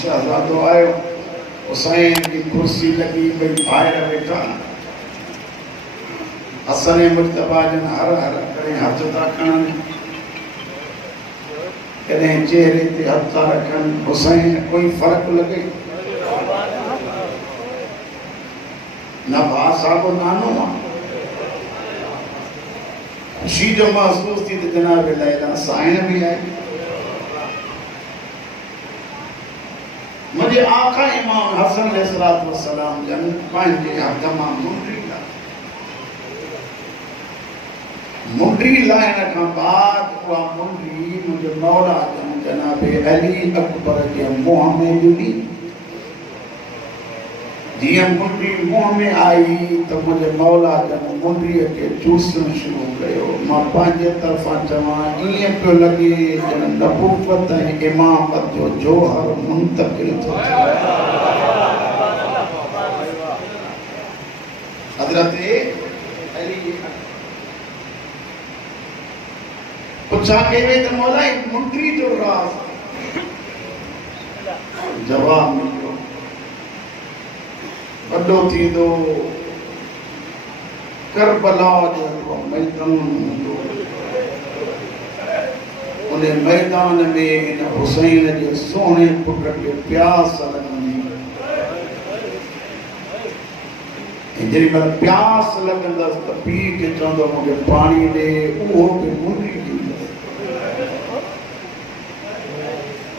शहजादो आयो हुसैन की कुर्सी लगी भई ॿाहिरि वेठा हसन मुज्तबा जन हर हर करे हथ था खणनि कॾहिं चेहरे ते हथ था रखनि हुसैन कोई फ़र्क़ु लॻे न भाउ साॻियो नानो आहे ख़ुशी जो महसूस थी त जनाब लैला साइण बि आहे मुझे आका इमाम हसन अलैहिस्सलातु वस्सलाम जन पंहिंजे हथ मां मुंडी लाइण खां बाद उहा मुंडी मुंहिंजे मौला जन जनाब अली अकबर जे मुंहं में ॾिनी जीअं मुंडी मुंहं में आई त मुंहिंजे मौला जन मुंडीअ खे चूसणु शुरू कयो मां पंहिंजे तरफ़ां चवां ईअं पियो लॻे ॼण नबूवत ऐं इमामत जो जोहर मुंतक़िल थो थिए हज़रत अली पुछा कई त मौला मुंडी जो राज़ जवाब मिलियो वॾो थींदो करबला जो मैदान हूंदो उन मैदान में इन हुसैन जे सोणे पुट खे प्यास लॻंदी ऐं जेॾी महिल प्यास लॻंदसि त पीउ खे चवंदो मूंखे पाणी ॾे उहो बि मुंडी ॾींदसि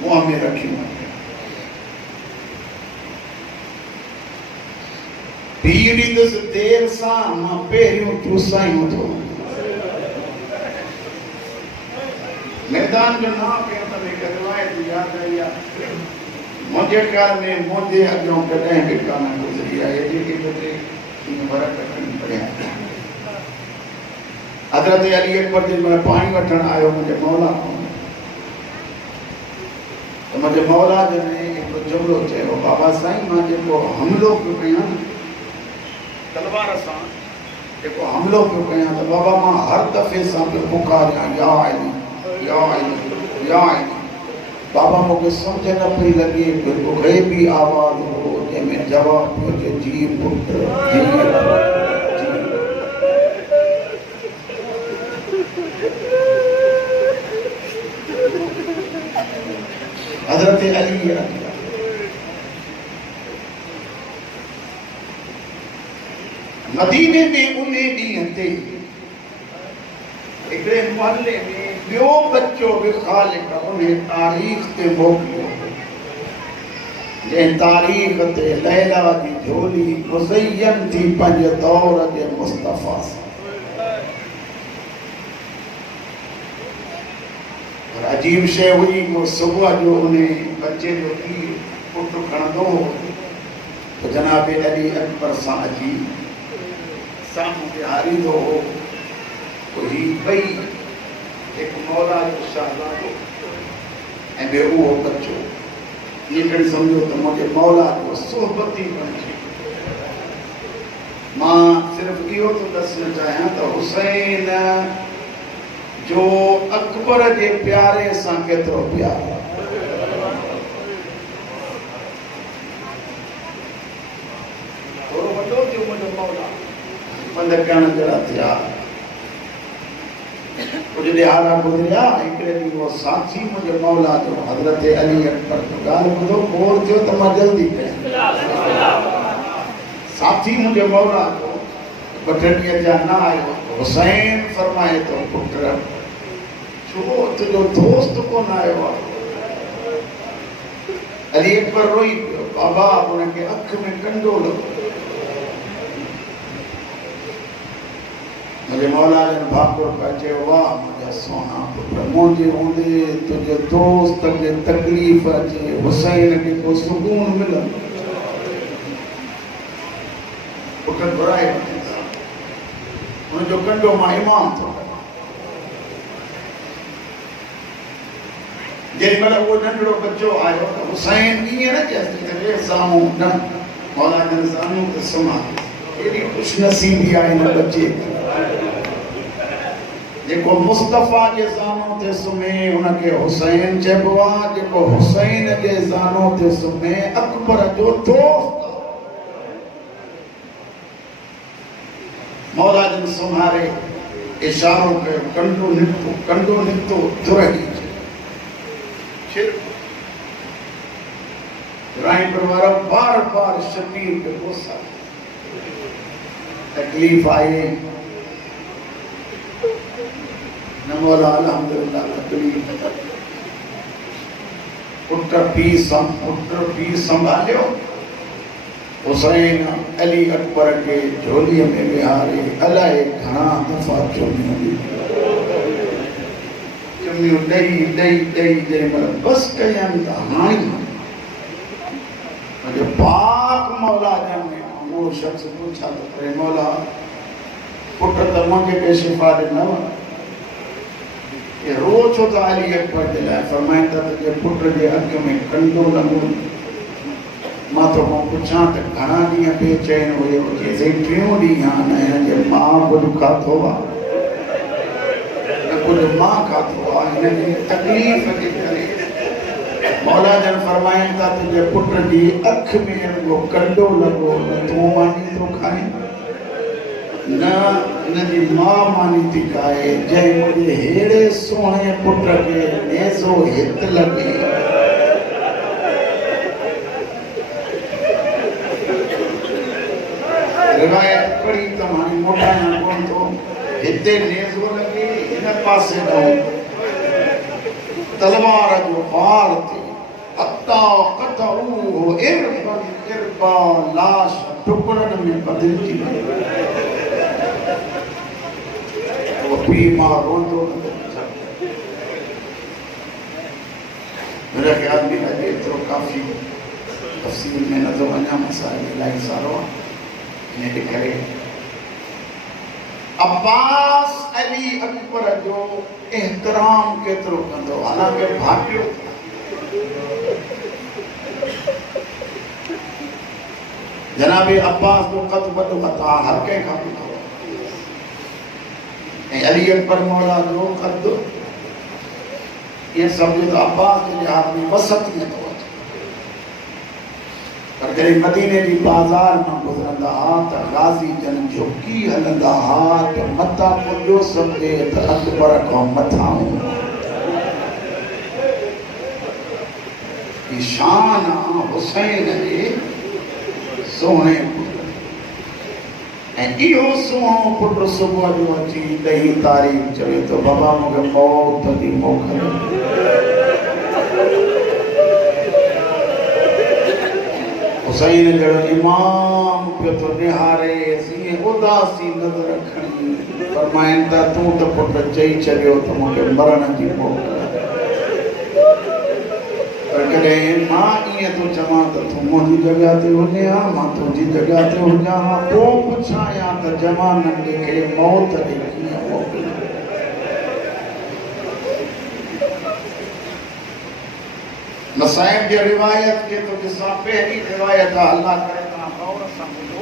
मुंहं में रखी पीउ ॾींदुसि देरि सां मां पहिरियों चूसायूं थो मैदान जो नाम पियो त हिकु रिवायत यादि आई आहे मुंहिंजे ख़्याल में मुंहिंजे अॻियां कॾहिं बि कान गुज़री आहे जेके बि हज़रत अली अकबर जे महिल पाणी वठणु आयो मुंहिंजे मौला त मुंहिंजे मौला जे में हिकिड़ो जुमिलो चयो बाबा साईं मां जेको हमिलो पियो कयां तलवार सां जेको हमिलो पियो कयां त बाबा मां हर दफ़े सां पियो पुकारियां या अली या अली या अली बाबा मूंखे सम्झ न पई लॻे हिकु ग़ैबी आवाज़ हो जंहिंमें जवाब पियो अचे जी पुट जी हज़रत अली मदीने में उन ॾींहं ते हिकिड़े मोहल्ले में ॿियो बच्चो बि ख़ालिक उन तारीख़ ते मोकिलियो जंहिं तारीख़ ते लैला जी झोली मुज़यन थी पंहिंजे दौर जे मुस्तफ़ा सां पर अजीब शइ हुई वो सुबुह जो उन बच्चे जो पीउ पुट खणंदो हो त जनाब अली अकबर सां अची साम्हूं विहारींदो हो ही ॿई हिकु मौला जो शहज़ादो ऐं ॿियो उहो बच्चो इहे पिणु सम्झो त मुंहिंजे मौला जो सोहबती बणिजी मां सिर्फ़ु इहो थो ॾसणु चाहियां त हुसैन जो अकबर जे प्यारे सां केतिरो प्यार थोरो वॾो थियो मुंहिंजो मौला पंध करण जहिड़ा थिया कुझु ॾियारा गुज़रिया हिकिड़े ॾींहुं उहो साथी मुंहिंजे मौला जो हज़रत अली अकबर जो ॻाल्हि ॿुधो बोर थियो त मां जल्दी कयां साथी मुंहिंजे मौला जो ॿ टे ॾींहं जा न आयो हुसैन फरमाए थो पुट छो तुंहिंजो दोस्त कोन आयो आहे अली अकबर रोई पियो बाबा हुनखे अख में कंडो लॻो मुझे मौला जन भाकुर पिया चयो वाह मुंहिंजा सोना पुट मुंहिंजे हूंदे तुंहिंजे दोस्त खे तकलीफ़ अचे हुसैन खे को सुकून मिलंदो पुट घुराए वठंदा हुनजो कंडो मां इमाम थो जेॾी महिल उहो नंढड़ो बच्चो आयो त हुसैन ईअं न चयसि त वे साम्हूं न मौला जन साम्हूं त सुम्हा एॾी ख़ुशनसीबी आहे हिन बच्चे खे जेको मुस्तफ़ा जे ज़ानो ते सुम्हे उनखे हुसैन चइबो आहे, जेको हुसैन जे ज़ानो ते सुम्हे अकबर जो दोस्त। मौला जन सुम्हारे इशारो कयो, कंडो निकितो दुरही रानीपुर वारा बार बार शबीर पे गुस्सा, तकलीफ आए न मौला अल्हम्दुलिल्लाह तकलीफ पुत्र पी संभालियो। हुसैन अली अकबर के झोलीअ में विहारे अलाए घणा दफ़ा चुमियूं ॾेई जंहिंमहिल बसि कयनि त हाणे मुंहिंजे पाक मौला जन में उहो शख़्स पुछा त करे मौला पुट त मुंहिंजे बेशिफ़ा ॾिनव, रो छो त अली अकबर जे लाइ फरमाइनि था त जे पुट जे अॻ में कंडो लॻो मां तोखां पुछां त घणा ॾींहं बेचैन हुयो, चई 3 ॾींहं न हिन जे मां कुझु खाधो आहे न कुझु मां खाधो आहे, हिन जी तकलीफ़ जे करे मौला जन फरमाइनि था तुंहिंजे पुट जी अख में रुगो कंडो लॻो न तूं मानी थो खाए न हिन जी मां मानी थी खाए, जंहिं मुंहिंजे हेड़े सुहिणे पुट खे नेज़ो हित लॻे। रिवायत पढ़ी त हाणे मोटाइण कोन थो, हिते नेज़ो लॻे हिन पासे न तलवार जो वार थी अता कतऊ इरबा लाश टुकड़नि में बदिलजी वई। वो पीउ मां रोंदो मेरे ख्याल में अॼु एतिरो काफ़ी तफ़सील में न थो वञा, मसाइल इलाही सारो आहे। हिन करे अब्बास अली अकबर जो एहतराम केतिरो कंदो, हालांकि भाटियो जनाबे अब्बास जो कद वॾो अता हर कंहिं खां ॿुधो ऐं अली अकबर मौला जो कद इहे सभु त अब्बास जे लिहाज़ में वसत में थो अचे, पर जॾहिं मदीने जी बाज़ार मां गुज़रंदा हा त गाज़ी जन झुकी हलंदा हा त मथा पुॼो सम्झे त अकबर खां मथां ई शान हुसैन जे सोहणे ऐं इहो सुहिणो पुटु सुबुह जो अची 10 तारीख़ चवे थो बाबा मूंखे मौत जी मोकल। हुसैन जहिड़ो इमाम पियो थो निहारे जीअं उदासी नज़र खणी फरमाइनि था तूं त पुटु चई छॾियो त मूंखे मरण जी मोकल, पर कॾहिं मां ईअं थो चवां त तूं मुंहिंजी जॻह ते हुजे हा मां तुंहिंजी जॻह ते हुजां हा, पोइ पुछां या त जवाननि खे मौत ॾे कीअं मोकिलियो। मसाइब जी रिवायत के तो ॾिसां, पहिरीं रिवायत आहे अल्लाह करे तव्हां गौर सां ॿुधो।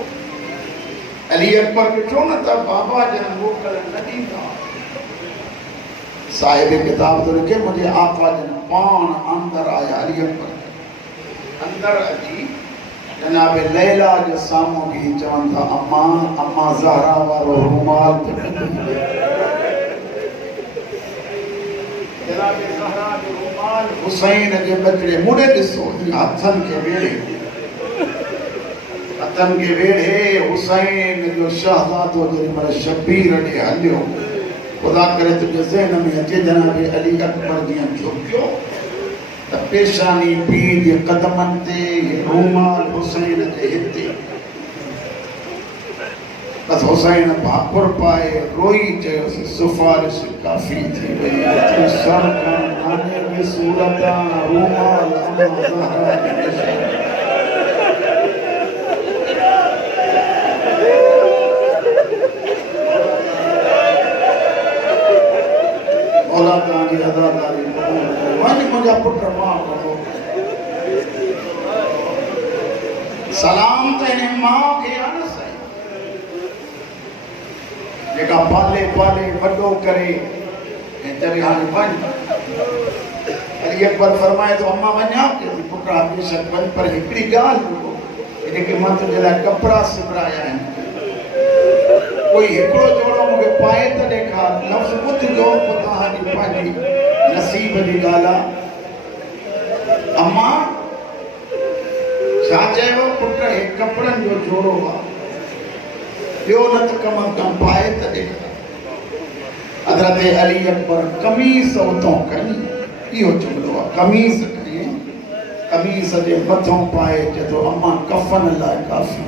अली अकबर ॾिठो न त बाबा जन मोकल न ॾींदा, साहिब किताब तो लिखे मुझे आका जन पान अंदर आया, अली अकबर अंदर अची जनाब लैला जे साम्हूं बि चवनि था अम्मा ज़हरा वारो रुमाल जनाब ज़हरा जो रुमाल हुसैन जे बदिले मुड़े ॾिसो हथनि खे वेढ़े हुसैन जो शहज़ादो जेॾीमहिल शबीर ॾे हलियो, खुदा करे तुझे ज़हन में अचे जनाब अली अकबर जीअं झुकियो त पेशानी पीर जे कदमनि ते रुमाल हुसैन जे हिते, बस हुसैन भाकुर पाए रोई चयोसि सिफारिश काफ़ी थी वई, तूं सर खां नाने में सूरत रुमाल अम्मा ज़हरा जी निशानी। मौला तव्हांजी अदाकारी वञ मुंहिंजा पुट मां करो सलाम त हिन माउ खे आहे न साईं, जेका पाले पाले वॾो करे चवे हाणे वञ अली अकबर फरमाए तो अम्मा वञा पुट बेशक वञ पर हिकिड़ी ॻाल्हि जेके मां तुंहिंजे लाइ कपिड़ा सिबराया आहिनि कोई हिकिड़ो जोड़ो मूंखे पाए त ॾेखार लफ़्ज़ ॿुधिजो पोइ तव्हांजी पंहिंजी नसीब जी ॻाल्हि आहे अम्मा छा चयो पुट हे कपिड़नि जो जोड़ो आहे ॿियो न त कम कम पाए त ॾेखार हज़रत अली अकबर कमीज़ उतां कई इहो जुमिलो आहे कमीज़ कई कमीज़ जे मथां पाए चए थो अम्मा कफ़न लाइ काफ़ी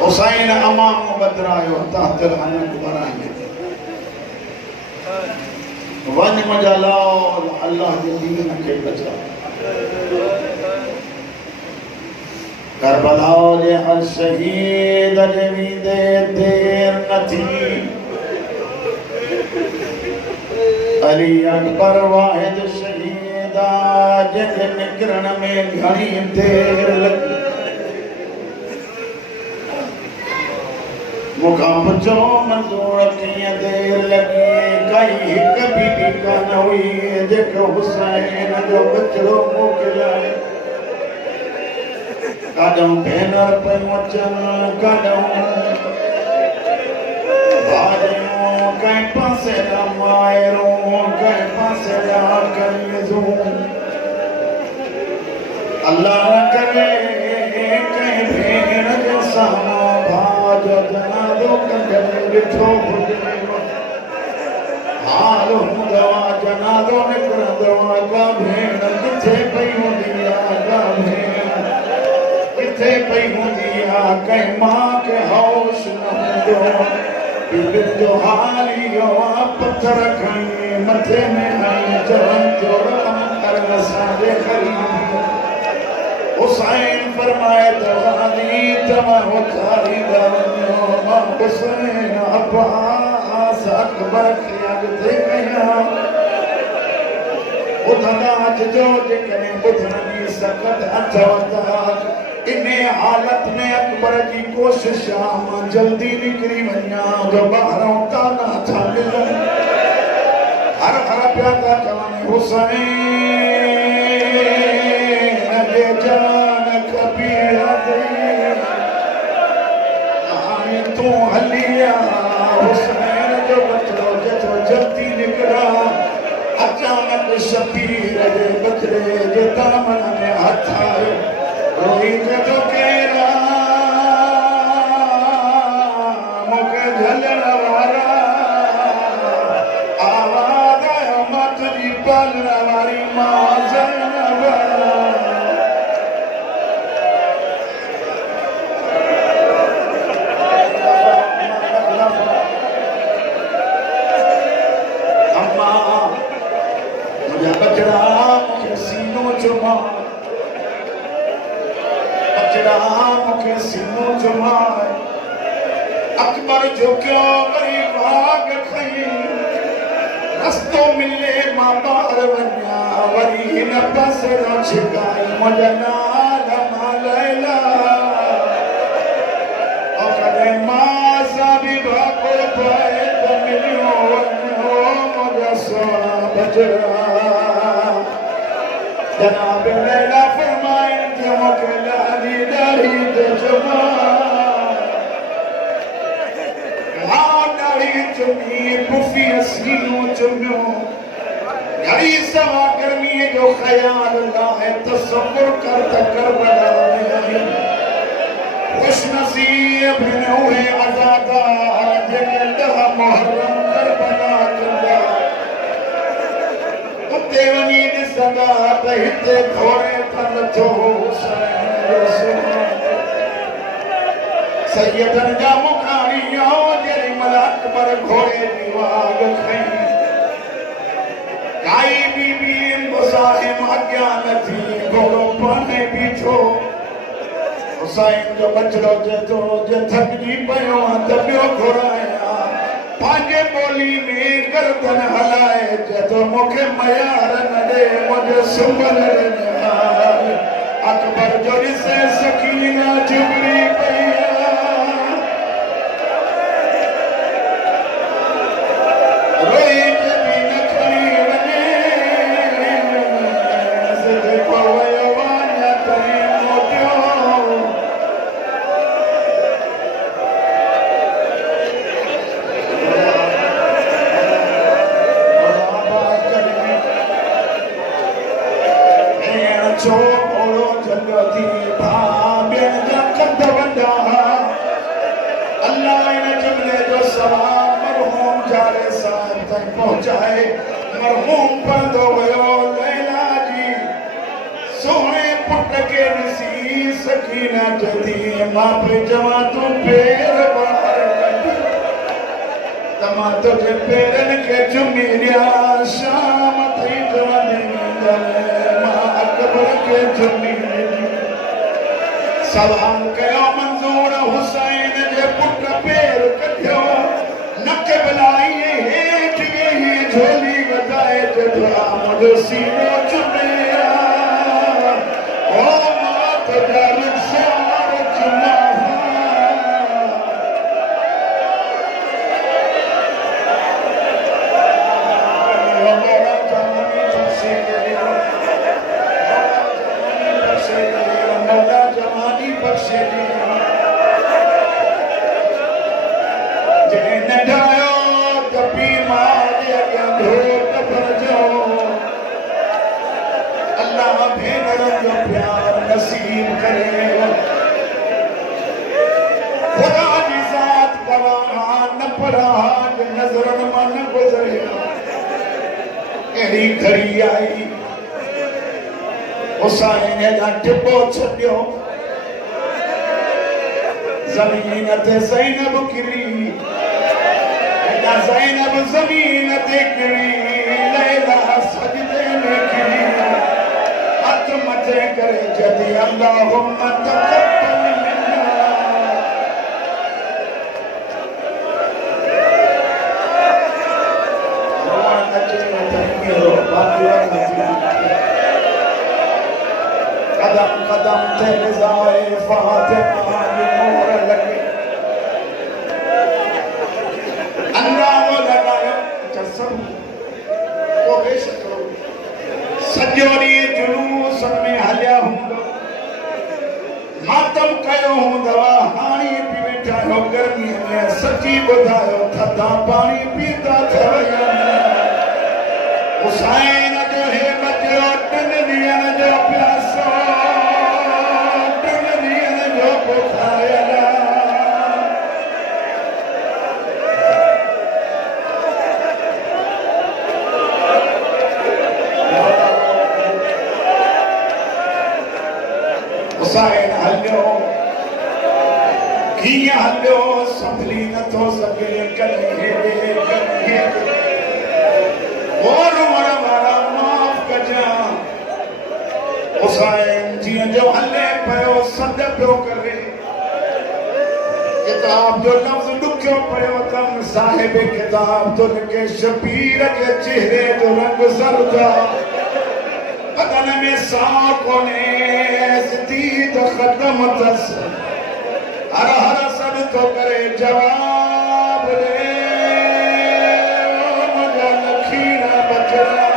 हुसैन अम्मा मूं बदिरायो तातिर अनक वराए वञ मुंहिंजा लाल अल्लाह जे दीन खे बचा करबला जे हर शहीद जे वींदे देर न थी अली अकबर वाहिद शहीद जंहिंजे निकिरण में घणी देर लगी मूंखां पुछो मंज़ूर कीअं देर लगी काई हिकु बीबी कान हुई जेको हुसैन जो बचिड़ो मोकिलाए काॾों भेनर पियूं अचनि काॾों भाॼियूं कंहिं पासे ॾांहुं माइरूं कंहिं पासे ॾांहुं कमीज़ूं अल्लाह न करे कंहिं भेण जे साम्हूं भाउ जो जनाज़ो कंदे ॾिठो हुजे हाल हूंदो आहे जनाज़ो निकिरंदो आहे का भेण किथे पई हूंदी आहे का भेण किथे पई हूंदी आहे कंहिं मां खे होश न हूंदो दिलि जो हाल इहो आहे पथर खणी मथे में हणी चवनि थियो रहम कर असांजे ग़रीब हुसैन फरमाए त वादी तव्हां उथारींदा वञो मां हुसैन अब्बास अकबर खे अॻिते कयां ॿुधंदा अचिजो जेकॾहिं ॿुधण जी सख़्त अथव त इन हालत में अकबर की कोशिश मां जल्दी निकरी वञा जो ॿाहिरों ताना था मिलनि हर हर पिया था चवनि हुसैन जे जान कबीर हाणे तूं हली आ हुसैन जो बचिड़ो जेको जल्दी निकिरा अचानक शबीर जे बचिड़े जे दामन में हथ आयो रोई जो केरा मूंखे झलण वारा आवाज़ आयो मां तुंहिंजी पालण वारी मां ज़ैनब अम्मा मुंहिंजा बचड़ा मूंखे सीनो चुमा मुखे सीनो जुमाए अकबर जो क्यों वरी भाग खई रस्तो मिले मां ॿाहिर वञा वरी हिन पासे न छिकाई मुंहिंजा नाल मां लैला कॾहिं मां सां बि भाॻो पाए त मिलियो वञो मुंहिंजा सोना बचड़ा जनाब लैला फरमाइनि थियो मूंखे घड़ी सवा गर्मी जो ख्याल लाए तसव्वुर कर त करबला में खुश नसीब हुए आज़ादा जेके ॾह मुहर्रम करबला कंदा उते वञी ॾिसंदा त हिते घोड़े थन थो सैयदन जा मुखारियो जेरी महिल अकबर घोड़े जी वाग खई काई बीबी मुसाहिम अॻियां न थी घोड़ो पाणे बीठो हुसैन जो बचिड़ो चए थो जे थकिजी पियो आहे त ॿियो घुरायां पंहिंजे ॿोली में गर्दन हलाए चए थो मूंखे मयार न ॾे मुंहिंजो सुम्हल अकबर اکبر جو اسے سکینہ جبری پیا روئی جبی نکھنی ونے زدے پویا وانیا تری موٹیو چو پوڑو جنگو تھی بھابین جا قد ونڈا اللہ ان جملے جو سلام مرحوم جارے صاحب تک پہنچائے مرحوم پردو ہوئیو لیلہ جی سونے پٹ کے نسی سکینہ جدی ماں پہ جوان تو پیر باہر گئی تمہاں تجھے پیرن کے جمعیریا شام تھی جوانی جلے اکبر کے جمیل سلام کیا منظور حسین جے پٹ پیر کٹھو نک بلائیے ہیٹ گئی جھولی بدائے جدھا مجھو سینو چمیا او مات در سار جمعہ نصیب کرے خدا کی ذات گواہ نہ پڑا نظرن من گزرے ایڑی گھڑی آئی حسین نے ٹپو چھڈیو زمین تے زینب کری زینب زمین تے کری لیلا سجدے میں کری مچے کرے جدی اللہم تقبل منا قدم قدم تے رضائے فاطمہ نور لگے اللہ لگایا قسم وہ بے شکر سجوری جلوس میں حلیا ہوں ماتم کہو ہوں دوا ہانی پی بیٹھا ہو گرمی میں سچی بدھائیو تھا پانی پیتا تھا حسین جو ہے بچو ٹن دیا جو پیاسو ٹن دیا جو بخایا حسین ہلیو کیا ہلیو سنبھلی نہ تو سکے کلیے اور مرا معاف کجا حسین جیاں جو ہلے پیو صد پیو کرے کتاب جو لفظ ڈکیو پڑیو تم صاحب کتاب تو لکے شبیر کے چہرے جو رنگ زردہ بدن میں ساکونے زدید خدم تس ہر ہر سب تو کرے جواب دے مجھا لکھینا بچرا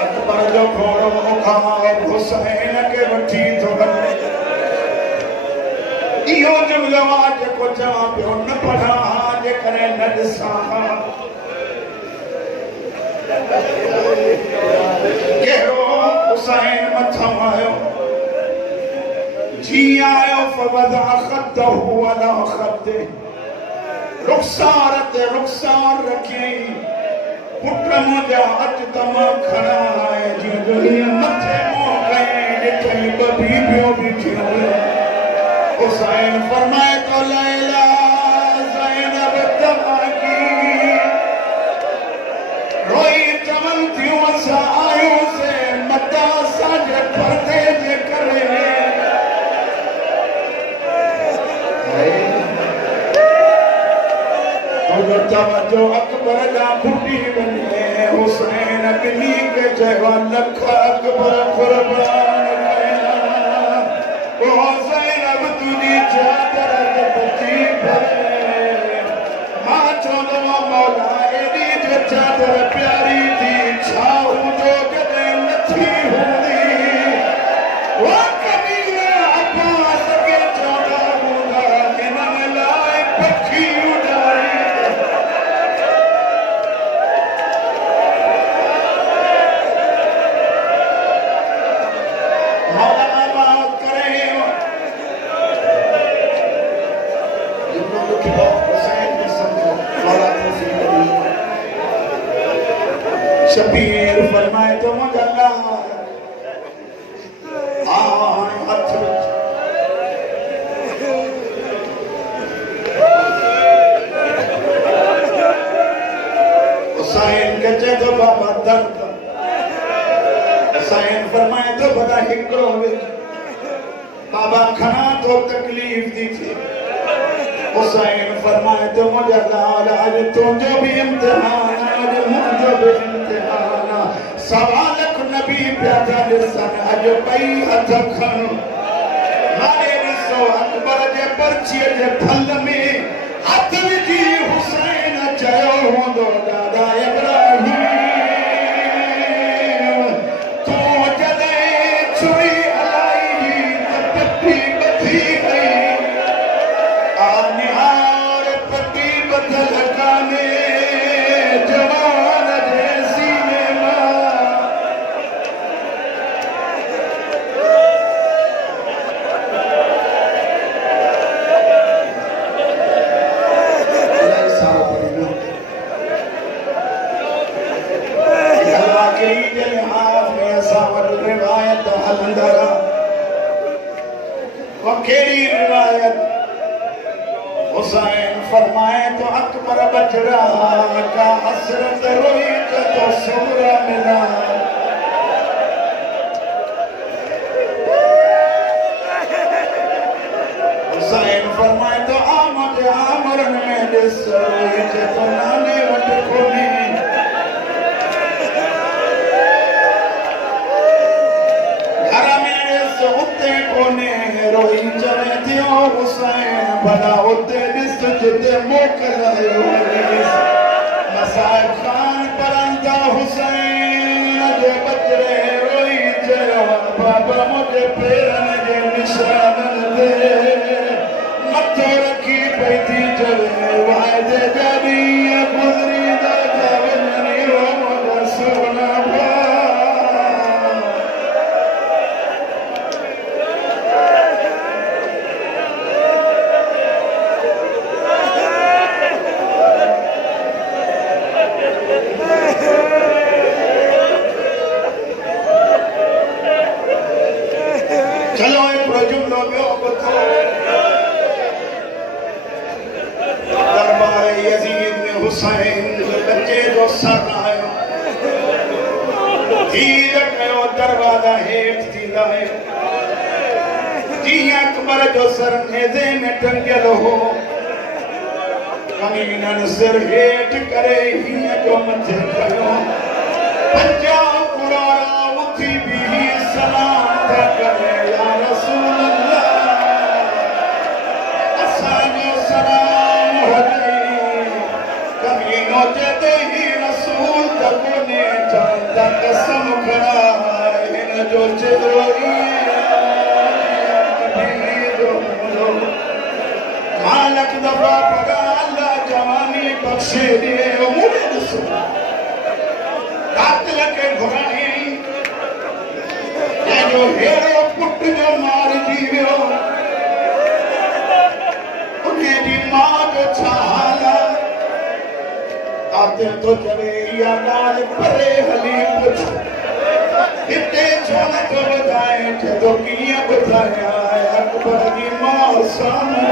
اکبر جو کھوڑو مقام حسین کے وٹھی تو بنے ایو جملہ آج کو جہاں پیو نہ پڑھا جے کرے نڈسا کہو حسین متھم آئیو جی آئیو فوضع خطہ والا خطہ رخسار رکھیں پٹر مجھا اج تم کھڑا آئے جی دنیا متھے مو گئے جتنی ببی بیو بیٹھی ہوئے حسین فرمائے تو لیلہ زینب تماکی روئی چمن تھیوں اسا آئیوں سے مدہ ساجر پردے جے کرے تو तवज्जो अकबर जा खुटी बने हुसैन अग्नि के जवा लख अकबर कुर्बान कया ओ हुसैन अब तुझी चादर के बची भरे मां चोदो मौला एडी जो चादर प्यारी थी छाऊ जो कदे नथी होंदी ओ कबीरा अब्बास के चोदा मुंडा हिनन लाए पखी शबीर फरमाए तो मगला हथ हुसैन के चे तो बाबा दर्द हुसैन फरमाए तो बड़ा हिकड़ो बाबा खना तो तकलीफ दी थी हुसैन फरमाए तो मगला आज तुझे भी इम्तिहान आज मुझे भी इम्तिहान सवालक नबी प्यादा लिसन अज पई हथ खन मारे ॾिसो अकबर जे पर्ची जे फल में हथ विझी हुसैन चयो हूंदो दादा इब्राहिम तूं जॾहिं छुरी हलाई त पटी ॿधी गई आनिहार पटी ॿधल कान्हे जवान जे सीने मां वखेरी रिवायत हुसैन फरमाए तो अकबर बच रहा का हसरत रोई तो सुमरा मिला हुसैन फरमाए तो आमद आमरन में दिस रोई तो नाने वट कोनी उते कोने रोई चवे थियो हुसैन भला उते ॾिस जिते मोकिलायो मसाइब खान परंदा हुसैन जे बचड़े रोई चयो बाबा मुझे पेरन जे निशानन ते मथो रखी पई थी चवे वाइदे जा ॾींहं गुज़रींदा था वञनि रो मुंहिंजा सुहिणा चलो एक जुमलो ॿियो ॿुधो दरबार यजीद में हुसैन जे बच्चे जो सर आयो धीर कयो दरवाजा हेठि थी लाहे जीअं अकबर जो सर नेज़े में टंगियल हो कमीनन सिर हेठि करे हीअं जो मथे कयो पंजा कुरारा उथी बीही सलाम था करे या रसूल असांजो सलाम हुजई कमीनो चए ही रसूल त कोन्हे चवंदा कसम खड़ा हिन जो चेहरो मालक दफ़ा पगा अल्लाह जवानी बख़्शे ॾिए मुड़े ॾिसो कातिल के घुराई जो हेरो पुट जो मारिजी वियो उन्हें जी मां जो छा हाल कातिल तो चवे इहा ॻाल्हि परे हली पुछ हिते छो नथो ॿुधाए चए थो कीअं ॿुधायां अकबर जी मां साम्हूं